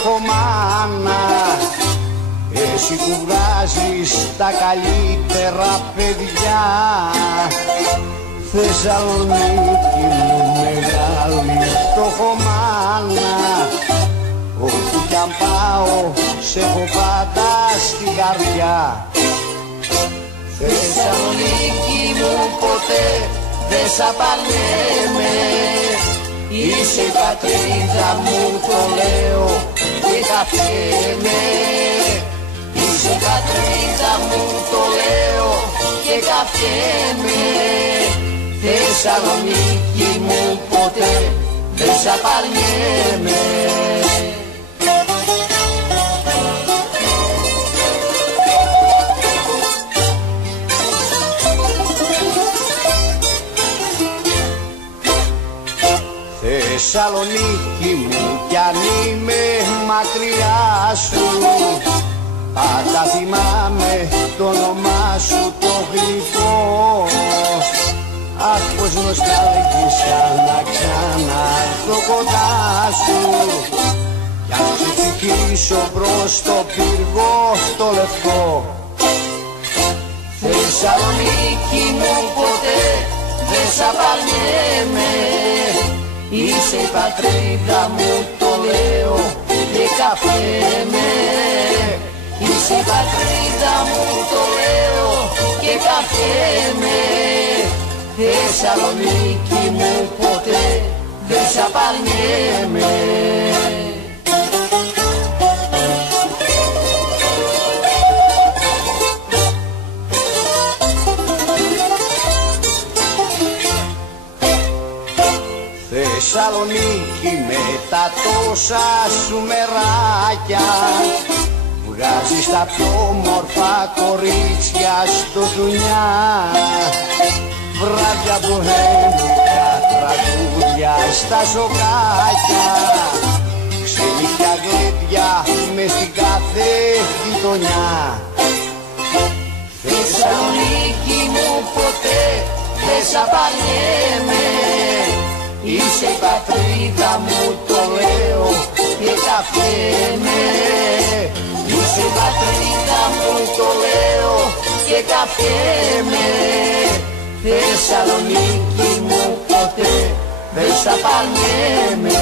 έχω μάνα. Εσύ που βγάζεις τα καλύτερα παιδιά. Θεσσαλονίκη μου μεγάλη φτωχό μάνα. Όπου κι αν πάω σ' έχω πάντα στην καρδιά. Θεσσαλονίκη μου ποτέ δεν σ' απαλιέμαι. Είσαι η πατρίδα μου, το λέω και καφιέμαι. Είσαι η πατρίδα μου, το λέω και καφιέμαι. Θεσσαλονίκη μου ποτέ δεν σ' απαλιέμαι. Θεσσαλονίκη μου κι αν είμαι μακριά σου, πάντα θυμάμαι το όνομά σου το γλυκό. Αχ, πως νοσταλγήσα να ξανάρθω κοντά σου κι αν ξεψυχήσω προς το πύργο το λευκό. Θεσσαλονίκη μου ποτέ δεν σ' απαλιέμαι. Είσαι η πατρίδα μου, το λέω και καφιέμαι. Είσαι η πατρίδα μου, το λέω και καφιέμαι. Θεσσαλονίκη μου ποτέ δεν σ' απαλιέμαι. Θεσσαλονίκη με τα τόσα σου μεράκια, βγάζεις τα πιο μορφά κορίτσια στο δουνιά. Βράδια μποhemica, τραγούδια στα σοκάκια, ξενύχια γλέντια μες στην κάθε γειτονιά. Θεσσαλονίκη μου ποτέ δεν σ' απαλιέμαι. Είσαι η πατρίδα μου, το λέω και καφιέμαι. Είσαι η πατρίδα μου, το λέω και καφιέμαι. Θεσσαλονίκη μου ποτέ δεν σ' απαλιέμαι.